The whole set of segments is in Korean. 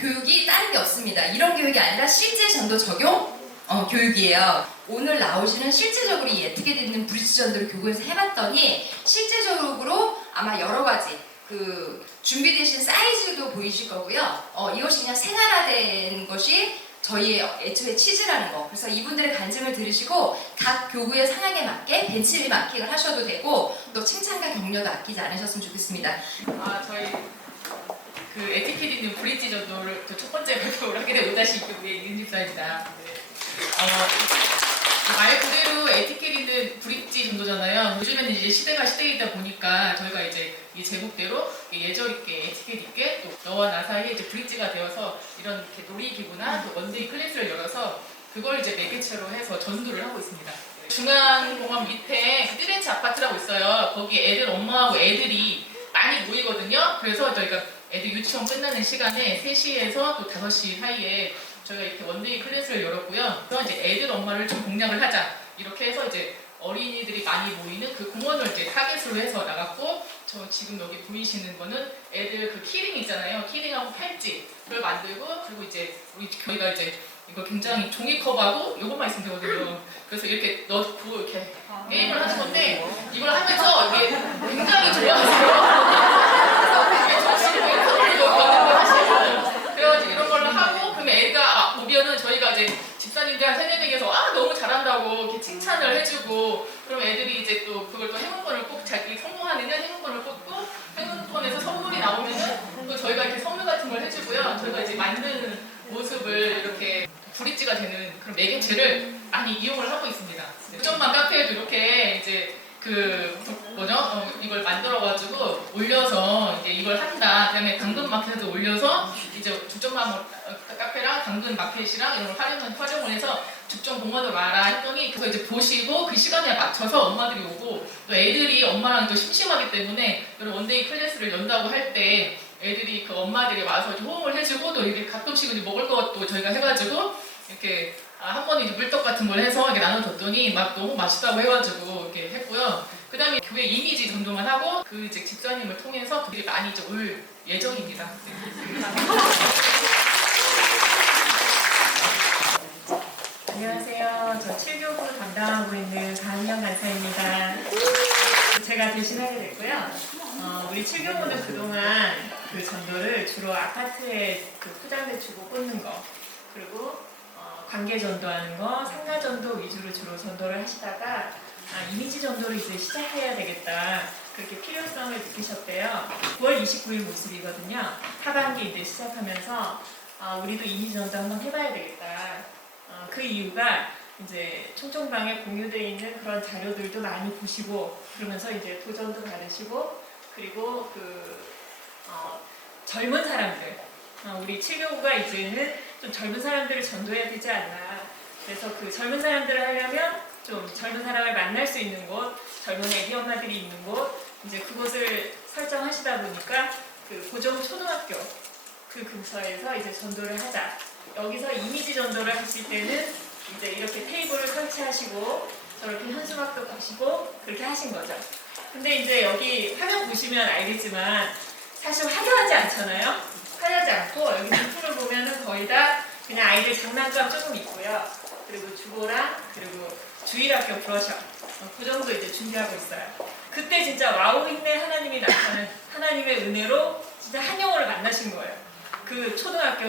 교육이 다른 게 없습니다. 이런 교육이 아니라 실제 전도 적용 교육이에요. 오늘 나오시는 실제적으로 이 에티켓 있는 브릿지 전도를 교구에서 해봤더니 실제적으로 아마 여러 가지 준비되신 사이즈도 보이실 거고요. 이것이 그냥 생활화된 것이 저희의 애초에 치즈라는 거. 그래서 이분들의 간증을 들으시고 각 교구의 상황에 맞게 벤치 마킹을 하셔도 되고 또 칭찬과 격려도 아끼지 않으셨으면 좋겠습니다. 저희 그 에티켓 있는 브릿지 전도를 첫 번째 발표를 하게 된 5-2교구의 이은집사입니다. 말 그대로 에티켓 있는 브릿지 전도잖아요. 요즘에는 이제 시대가 시대이다 보니까 저희가 이제 이 제목대로 예절 있게 에티켓 있게 또 너와 나 사이에 이제 브릿지가 되어서 이런 이렇게 놀이기구나 또 원데이 클래스를 열어서 그걸 이제 매개체로 해서 전도를 하고 있습니다. 중앙공원 밑에 띠렌치 아파트라고 있어요. 거기 애들 엄마하고 애들이 많이 모이거든요. 그래서 저희가 애들 유치원 끝나는 시간에 3시에서 또 5시 사이에 저희가 이렇게 원데이 클래스를 열었고요. 그래서 이제 애들 엄마를 좀 공략을 하자. 이렇게 해서 이제 어린이들이 많이 모이는 그 공원을 이제 타겟으로 해서 나갔고, 저 지금 여기 보이시는 거는 애들 그 키링 있잖아요. 키링하고 팔찌 그걸 만들고, 그리고 이제 저희가 이제 이거 굉장히 종이컵하고 이것만 있으면 되거든요. 그래서 이렇게 넣고 이렇게 게임을 하는 건데, 이걸 하면서 이게 굉장히 좋아하세요. 그래가지고 이런 걸로 하고, 그러면 애가 오면은 저희가 이제 집사님들 한 3-4명에서 너무 잘한다고 이렇게 칭찬을 해주고, 그럼 애들이 이제 또 그걸 또 행운권을 꼭 자기 성공하는 행운권을 뽑고, 행운권에서 선물이 나오면은 또 저희가 이렇게 선물 같은 걸 해주고요. 저희가 이제 만드는 모습을 이렇게 브릿지가 되는 그런 매개체를 많이 이용을 하고 있습니다. 부정만 카페에도 이렇게 이제 이걸 만들어가지고 올려서 이제 이걸 한다. 그다음에 당근 마켓에도 올려서 이제 주점만 카페랑 당근 마켓이랑 이런 걸 활용을 해서 죽전 공원으로 와라 했더니 그래서 이제 보시고 그 시간에 맞춰서 엄마들이 오고, 또 애들이 엄마랑 또 심심하기 때문에 이런 원데이 클래스를 연다고 할 때 애들이 그 엄마들이 와서 호응을 해주고, 또 이렇게 가끔씩은 먹을 것도 저희가 해가지고 이렇게 한 번에 이제 물떡 같은 걸 해서 이렇게 나눠줬더니 막 너무 맛있다고 해가지고 이렇게 했고요. 그 다음에 교회 이미지 전도만 하고 그 이제 집사님을 통해서 그들이 많이 이제 올 예정입니다. 안녕하세요. 저 7교구를 담당하고 있는 강은영 간사입니다. 제가 대신하게 됐고요. 우리 7교구는 그동안 그 전도를 주로 아파트에 그 포장대 주고 꽂는 거, 그리고 관계 전도하는 거, 상가 전도 위주로 주로 전도를 하시다가 이미지 전도를 이제 시작해야 되겠다, 그렇게 필요성을 느끼셨대요. 9월 29일 모습이거든요. 하반기 이제 시작하면서 우리도 이미지 전도 한번 해봐야 되겠다. 그 이유가 이제 총총방에 공유되어 있는 그런 자료들도 많이 보시고, 그러면서 이제 도전도 받으시고, 그리고 젊은 사람들, 우리 7교구가 이제는 좀 젊은 사람들을 전도해야 되지 않나. 그래서 그 젊은 사람들을 하려면 좀 젊은 사람을 만날 수 있는 곳, 젊은 애기 엄마들이 있는 곳, 이제 그곳을 설정하시다 보니까 그 고정 초등학교 그 근처에서 이제 전도를 하자. 여기서 이미지 전도를 하실 때는 이제 이렇게 테이블을 설치하시고 저렇게 현수막도 가시고 그렇게 하신 거죠. 근데 이제 여기 화면 보시면 알겠지만 사실 화려하지 않잖아요. 화려하지 않고 여기 제품을 보면은 거의 다 그냥 아이들 장난감 조금 있고요. 그리고 주보랑 그리고 주일학교 브러셔, 그 정도 이제 준비하고 있어요. 그때 진짜 와우 있네 하나님이 나타난 하나님의 은혜로 진짜 한 영혼을 만나신 거예요. 그 초등학교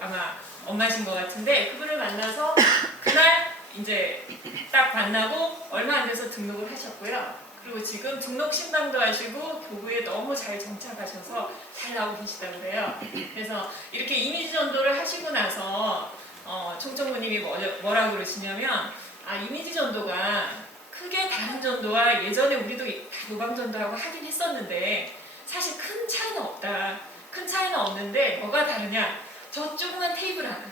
아마 엄마신 것 같은데, 그분을 만나서 그날 이제 딱 만나고 얼마 안 돼서 등록을 하셨고요. 그리고 지금 등록 신방도 하시고 교구에 너무 잘 정착하셔서 잘 나오고 계시다 그래요. 그래서 이렇게 이미지 전도를 하시고 나서 총총무님이 뭐라고 그러시냐면, 이미지 전도가 크게 다른 전도와 예전에 우리도 노방 전도하고 하긴 했었는데 사실 큰 차이는 없다. 큰 차이는 없는데 뭐가 다르냐? 저 조그만 테이블 하나,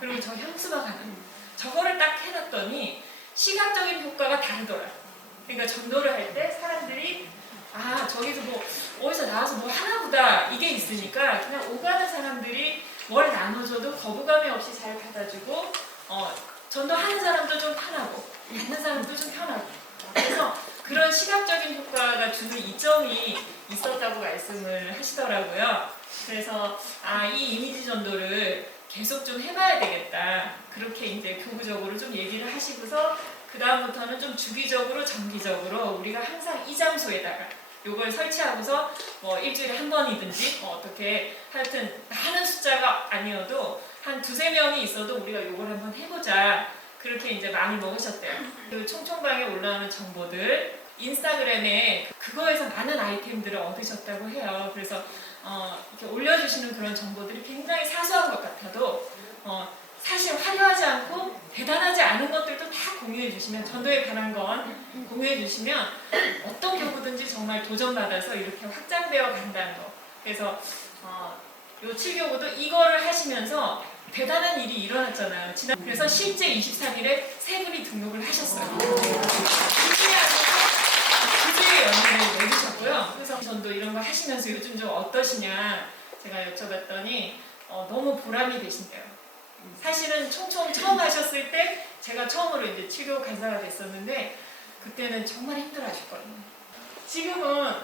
그리고 저 현수막 하나, 저거를 딱 해놨더니 시각적인 효과가 다르더라. 그러니까 전도를 할 때 사람들이 저기서 뭐 어디서 나와서 뭐 하나보다 이게 있으니까 그냥 오가는 사람들이 뭘 나눠줘도 거부감이 없이 잘 받아주고, 전도하는 사람도 좀 편하고 받는 사람도 좀 편하고, 그래서 그런 시각적인 효과가 주는 이점이 있었다고 말씀을 하시더라고요. 그래서 이 이미지 전도를 계속 좀 해봐야 되겠다. 그렇게 이제 교구적으로 좀 얘기를 하시고서 그 다음부터는 좀 주기적으로 정기적으로 우리가 항상 이 장소에다가 요걸 설치하고서 뭐 일주일에 한 번이든지 어떻게 하여튼 많은 숫자가 아니어도 한 두세 명이 있어도 우리가 요걸 한번 해보자. 그렇게 이제 많이 먹으셨대요. 그 총총방에 올라오는 정보들 인스타그램에 그거에서 많은 아이템들을 얻으셨다고 해요. 그래서 이렇게 올려주시는 그런 정보들이 굉장히 사소한 것 같아도 사실 화려하지 않고 대단하지 않은 것들도 다 공유해 주시면 전도에 관한 건 공유해 주시면 어떤 교구든지 정말 도전받아서 이렇게 확장되어 간다는 거. 그래서 요 7교구도 이거를 하시면서 대단한 일이 일어났잖아요. 그래서 실제 23일에 세 분이 등록을 하셨어요. 그주에 연회를 내주셨고요. 그래서 전도 이런 거 하시면서 요즘 좀 어떠시냐 제가 여쭤봤더니 너무 보람이 되신대요. 사실은 총총 처음 하셨을 때 제가 처음으로 이제 7교구 간사가 됐었는데 그때는 정말 힘들어하셨거든요. 지금은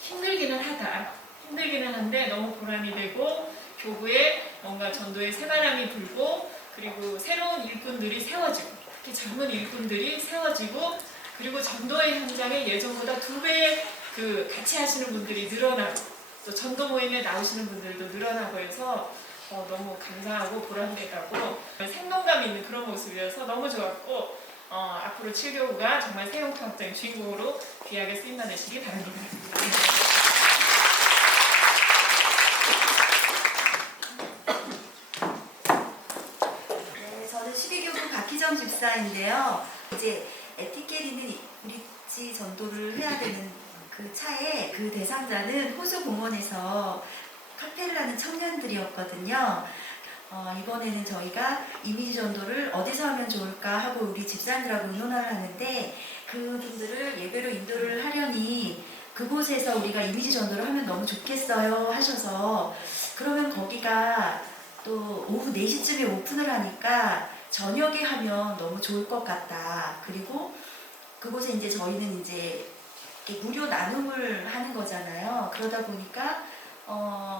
힘들기는 하다. 힘들기는 한데 너무 보람이 되고 교구에 뭔가 전도의 새바람이 불고 그리고 새로운 일꾼들이 세워지고 특히 젊은 일꾼들이 세워지고 그리고 전도의 현장에 예전보다 2배 그 같이 하시는 분들이 늘어나고 또 전도 모임에 나오시는 분들도 늘어나고 해서 너무 감사하고 보람되고 생동감 있는 그런 모습이어서 너무 좋았고 앞으로 7교구가 정말 새용통 확장의 주인공으로 귀하게 쓰임받으시기 바랍니다. 네, 저는 12교구 박희정 집사인데요. 이제 에티켓 있는 브릿지 전도를 해야 되는 그 차에 그 대상자는 호수공원에서 카페를 하는 청년들이었거든요. 이번에는 저희가 이미지 전도를 어디서 하면 좋을까 하고 우리 집사님들하고 의논을 하는데 그분들을 예배로 인도를 하려니 그곳에서 우리가 이미지 전도를 하면 너무 좋겠어요 하셔서 그러면 거기가 또 오후 4시쯤에 오픈을 하니까 저녁에 하면 너무 좋을 것 같다. 그리고 그곳에 이제 저희는 이제 무료 나눔을 하는 거잖아요. 그러다 보니까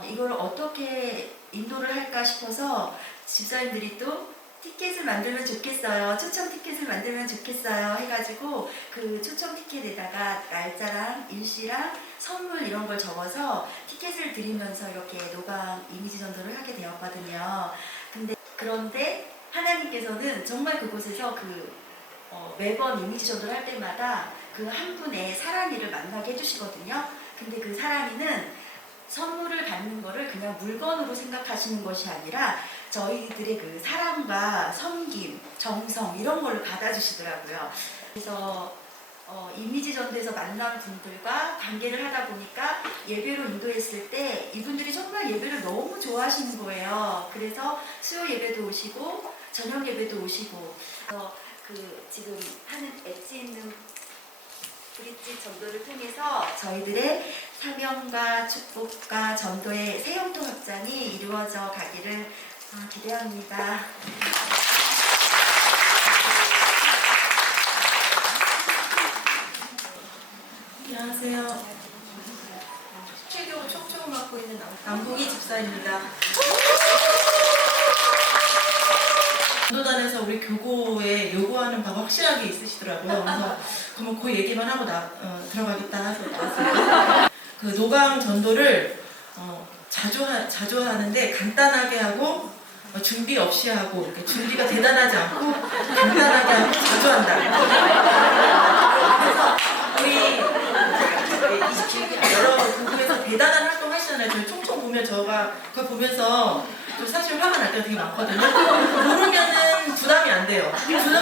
이걸 어떻게 인도를 할까 싶어서 집사님들이 또 티켓을 만들면 좋겠어요. 초청 티켓을 만들면 좋겠어요. 해가지고 그 초청 티켓에다가 날짜랑 일시랑 선물 이런 걸 적어서 티켓을 드리면서 이렇게 노방 이미지 전도를 하게 되었거든요. 그런데 하나님께서는 정말 그곳에서 매번 이미지 전도를 할 때마다 그 한 분의 사랑이를 만나게 해주시거든요. 근데 그 사랑이는 선물을 받는 거를 그냥 물건으로 생각하시는 것이 아니라 저희들의 그 사랑과 섬김, 정성 이런 걸로 받아주시더라고요. 그래서 이미지 전도에서 만난 분들과 관계를 하다 보니까 예배로 인도했을 때 이분들이 정말 예배를 너무 좋아하시는 거예요. 그래서 수요 예배도 오시고 저녁 예배도 오시고 지금 하는 엣지 있는 브릿지 전도를 통해서 저희들의 사명과 축복과 전도의 새용통 확장이 이루어져 가기를 기대합니다. 안녕하세요. 7교구 총총을 맡고 있는 남궁희 집사입니다. 전도단에서 우리 교구에 요구하는 바가 확실하게 있으시더라고요. 그래서 그러면 그 얘기만 하고 들어가겠다 해서 나왔어요. 그 노강 전도를 자주 하는데 간단하게 하고 준비 없이 하고 이렇게 준비가 대단하지 않고 간단하게 하고 자주 한다. 그래서 우리 27개 여러 교구에서 대단한 활동 하시잖아요. 저희 총총 보면 그걸 보면서 사실 화가 날 때가 되게 많거든요. 모르면은 부담이 안 돼요.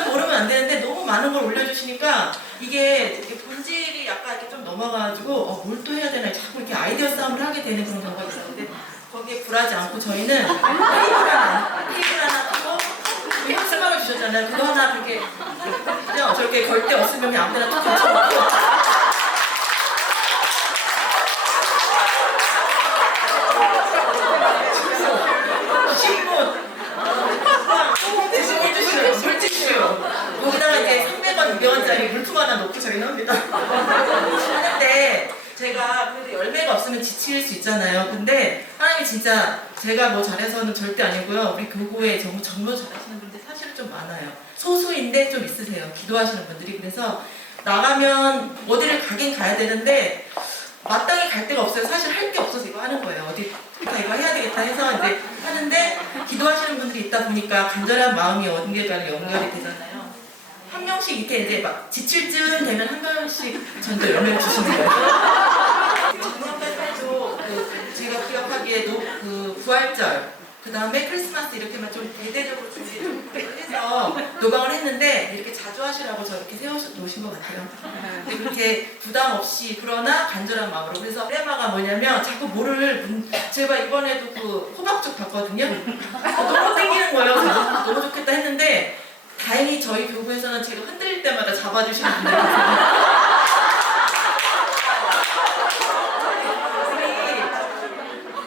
모르면 안 되는데 너무 많은 걸 올려주시니까 이게 본질이 약간 이렇게 좀 넘어가가지고 뭘 또 해야 되나 자꾸 이렇게 아이디어 싸움을 하게 되는 그런 경우가 있었는데 거기에 굴하지 않고 저희는 테이블 하나 두고 현수막을 주셨잖아요. 그거 하나 그렇게 저렇게 걸 데 없으면 그냥 아무데나 딱 붙여놓고 거기다가 이제 300원, 200원짜리 물품 하나 넣고 저희는 합니다. 하는데 제가 그래도 열매가 없으면 지칠 수 있잖아요. 되잖아요. 근데 하나님이 진짜 제가 뭐 잘해서는 절대 아니고요. 우리 교구에 정말 잘하시는 분들 사실은 좀 많아요. 소수인데 좀 있으세요. 기도하시는 분들이. 그래서 나가면 어디를 가긴 가야 되는데 마땅히 갈 데가 없어요. 사실 할 게 없어서 이거 하는 거예요. 어디 이거 해야 되겠다 해서 이제 하는데 기도하시는 분들이 있다 보니까 간절한 마음이 어딘가에 연결이 되잖아요. 한 명씩 이렇게 이제 막 지칠 쯤 되면 한 명씩 전도 연결 주시는 거예요. 정말 제가 기억하기에 그 부활절 그 다음에 크리스마스 이렇게만 좀 대대적으로 준비해서 노방을 했는데 이렇게 자주 하시라고 저렇게 세워놓으신 것 같아요. 근데 그렇게 부담 없이 그러나 간절한 마음으로. 그래서 테마가 뭐냐면 자꾸 제가 이번에도 그 호박죽 봤거든요. 너무 땡기는 거예요. 너무 좋겠다 했는데 다행히 저희 교구에서는 제가 흔들릴 때마다 잡아주시는 분들이 계세요.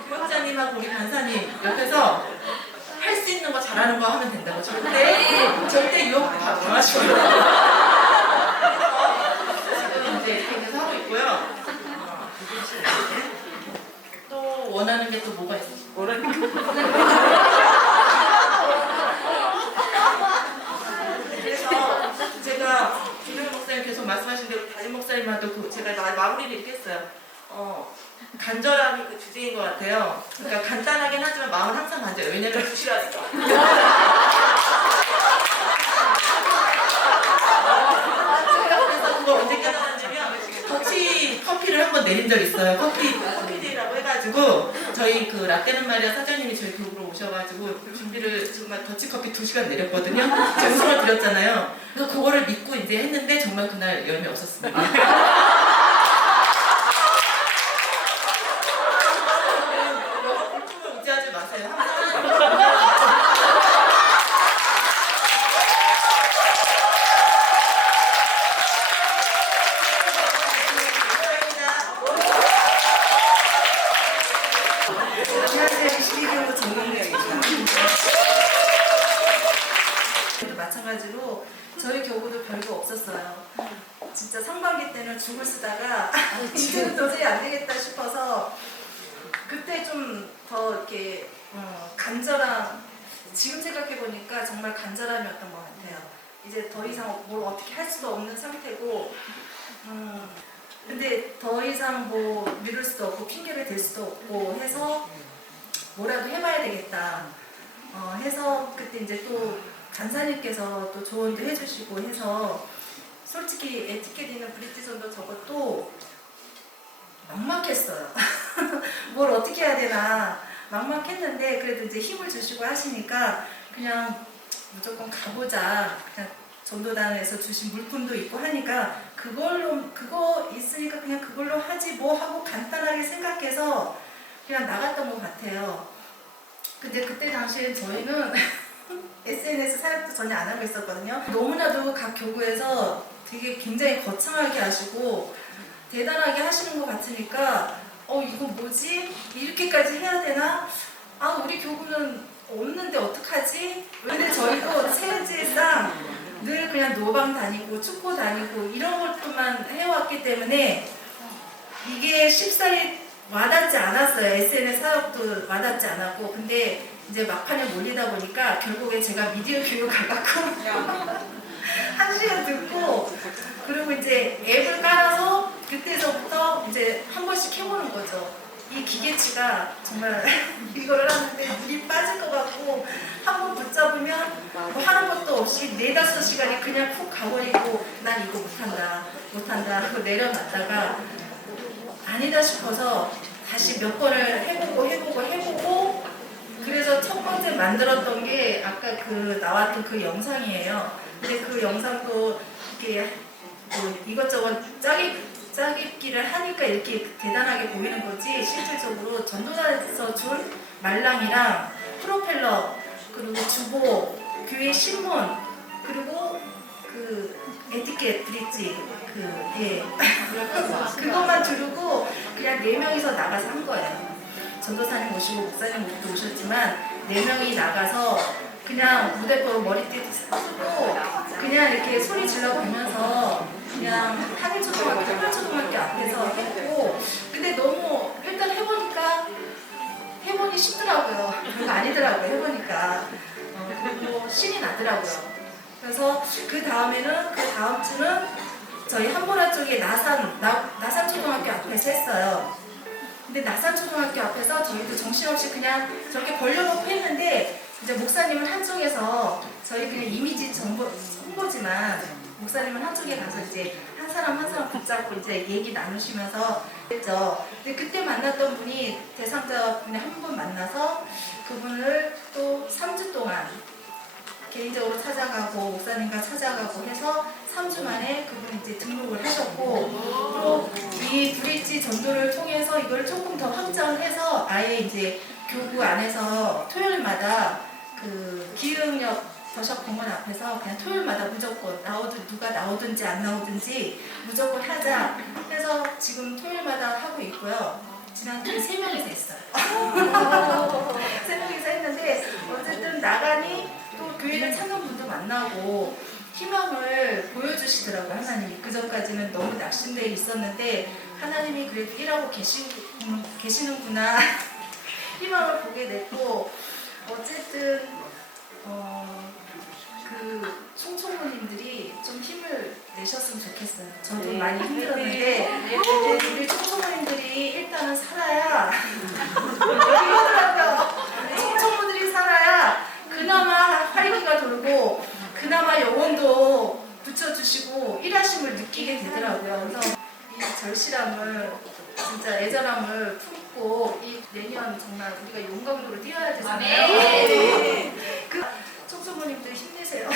교역자님하고 우리 간사님 옆에서 할 수 있는 거 잘하는 거 하면 된다고. 절대 유혹 당하시고 지금 이제 이렇게 해서 하고 있고요. 또 원하는 게 또 뭐가 있으실까요? 그래서 제가 김영 목사님 계속 말씀하신 대로 담임 목사님한테도 제가 마무리를 이렇게 했어요. 간절함이 그 주제인 것 같아요. 그러니까 간단하긴 하지만 마음은 항상 간절해요. 왜냐면 부실하니까. 그래서 그걸 언제 깨달았냐면 더치 커피를 한번 내린 적 있어요. 커피데이라고 해가지고 저희 그 라떼는 마리아 사장님이 저희 교구로 오셔가지고 준비를 정말 더치 커피 2시간 내렸거든요. 제가 우승을 드렸잖아요. 그래서 그거를 믿고 이제 했는데 정말 그날 열매 없었습니다. 의지하지 마세요. 중학생 12개월 전공대입니다. 마찬가지로 저희 교구도 별거 없었어요. 진짜 상반기 때는 죽을 쓰다가 이제는 도저히 안 되겠다 싶어서 그때 좀 더 이렇게 간절함, 지금 생각해 보니까 정말 간절함이었던 것 같아요. 이제 더 이상 뭘 어떻게 할 수도 없는 상태고, 근데 더 이상 뭐 미룰 수도 없고 핑계를 댈 수도 없고 해서 뭐라도 해봐야 되겠다 해서 그때 이제 또 간사님께서 또 조언도 해주시고 해서 솔직히 에티켓 있는 브릿지전도 저것도 막막했어요. 뭘 어떻게 해야 되나 막막했는데 그래도 이제 힘을 주시고 하시니까 그냥 무조건 가보자. 그냥 전도단에서 주신 물품도 있고 하니까 그거 있으니까 그냥 그걸로 하지 뭐 하고 간단하게 생각해서 그냥 나갔던 것 같아요. 근데 그때 당시에 저희는 SNS 사역도 전혀 안 하고 있었거든요. 너무나도 각 교구에서 되게 굉장히 거창하게 하시고 대단하게 하시는 것 같으니까 이거 뭐지? 이렇게까지 해야 되나? 우리 교구는 없는데 어떡하지? 근데 저희도 사실상 늘 그냥 노방 다니고 축구 다니고 이런 것들만 해왔기 때문에 이게 쉽사리 와닿지 않았어요. SNS 사역도 와닿지 않았고 근데 이제 막판에 몰리다 보니까 결국에 제가 미디어 교육 가갖고 1시간 듣고 그리고 이제 앱을 깔아서 그때서부터 이제 한 번씩 해보는 거죠. 이 기계치가 정말 이걸 하는데 물이 빠질 것 같고 한 번 붙잡으면 뭐 하는 것도 없이 4-5시간이 그냥 푹 가버리고 난 이거 못한다 하고 내려놨다가 아니다 싶어서 다시 몇 번을 해보고 그래서 첫 번째 만들었던 게 아까 그 나왔던 그 영상이에요. 근데 그 영상도 이렇게 뭐 이것저것 짜깁기를 하니까 이렇게 대단하게 보이는 거지 실질적으로 전도단에서 준 말랑이랑 프로펠러 그리고 주보, 교회 신문 그리고 그 에티켓 브릿지 그것만 두르고 그냥 4명이서 나가서 한 거예요. 전도사님 오시고 목사님 오셨지만 4명이 나가서 그냥 무대포로 머리띠 쓰고 그냥 이렇게 소리 질러 보면서 그냥 한일초등학교, 특별초등학교 앞에서 했고 근데 너무 일단 해보니까 하기 쉽더라고요. 별거 아니더라고요. 해보니까 그리고 신이 나더라고요. 그래서 그 다음에는 그 다음 주는 저희 한보라 쪽에 나산 초등학교 앞에서 했어요. 근데 나산 초등학교 앞에서 저희도 정신없이 그냥 저렇게 벌려놓고 했는데 이제 목사님은 한쪽에서 저희 그냥 이미지 홍보지만 목사님은 한쪽에 가서 이제 한 사람 한 사람 붙잡고 이제 얘기 나누시면서 했죠. 근데 그때 만났던 분이 대상자 분이 한 분 만나서 그분을 또 3주 동안 개인적으로 찾아가고 목사님과 찾아가고 해서 3주 만에 그분이 이제 등록을 하셨고 또 이 브릿지 전도를 통해서 이걸 조금 더 확장해서 아예 이제 교구 안에서 토요일마다 그 기흥역 더샵공원 앞에서 그냥 토요일마다 무조건 누가 나오든지 안 나오든지 무조건 하자 해서 지금 토요일마다 하고 있고요. 지난주에 3명이서 했어요. 3명이서 했는데 어쨌든 나가니 또 교회를 찾는 분도 만나고 희망을 보여주시더라고요. 하나님이 그전까지는 너무 낙심되어 있었는데 하나님이 그래도 일하고 계시는구나 희망을 보게 됐고 어쨌든 그 총총무님들이 좀 힘을 내셨으면 좋겠어요. 저도 많이 힘들었는데 우리 총총무님들이 일단은 살아야 우리 총총무들이 살아야 그나마 활기가 돌고 그나마 영혼도 붙여주시고 일하심을 느끼게 되더라고요. 그래서 이 절실함을 진짜 애절함을 품고 이 내년 정말 우리가 용감으로 뛰어야 되잖아요. 네. 그 총총무님들 힘내세요.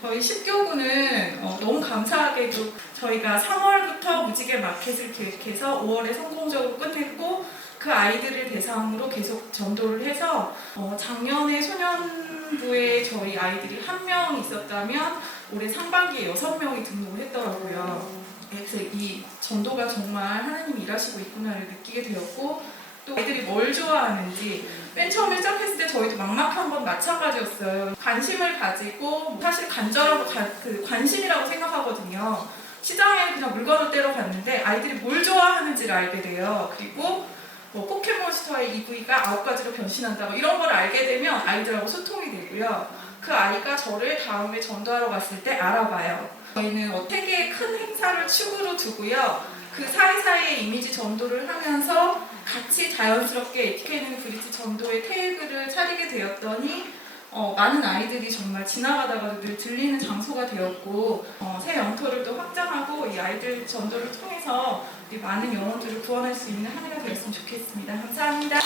저희 10교구는 너무 감사하게도 저희가 3월부터 무지개 마켓을 기획해서 5월에 성공적으로 끝냈고 그 아이들을 대상으로 계속 전도를 해서 작년에 소년부에 저희 아이들이 1명 있었다면 올해 상반기에 6명이 등록을 했더라고요. 그래서 이 전도가 정말 하나님이 일하시고 있구나를 느끼게 되었고 또 아이들이 뭘 좋아하는지 맨 처음에 시작했을 때 저희도 막막한 건 마찬가지였어요. 관심을 가지고 사실 간절하고 그 관심이라고 생각하거든요. 시장에 그냥 물건을 떼러 갔는데 아이들이 뭘 좋아하는지를 알게 돼요. 그리고 뭐 포켓몬스터의 EV가 9가지로 변신한다고 이런 걸 알게 되면 아이들하고 소통이 되고요. 그 아이가 저를 다음에 전도하러 갔을 때 알아봐요. 저희는 세계의 큰 행사를 축으로 두고요. 그 사이사이에 이미지 전도를 하면서 같이 자연스럽게 에티켓 브릿지 전도의 태그를 차리게 되었더니 많은 아이들이 정말 지나가다가 늘 들리는 장소가 되었고 새 영토를 또 확장하고 이 아이들 전도를 통해서 많은 영혼들을 구원할 수 있는 한 해가 되었으면 좋겠습니다. 감사합니다.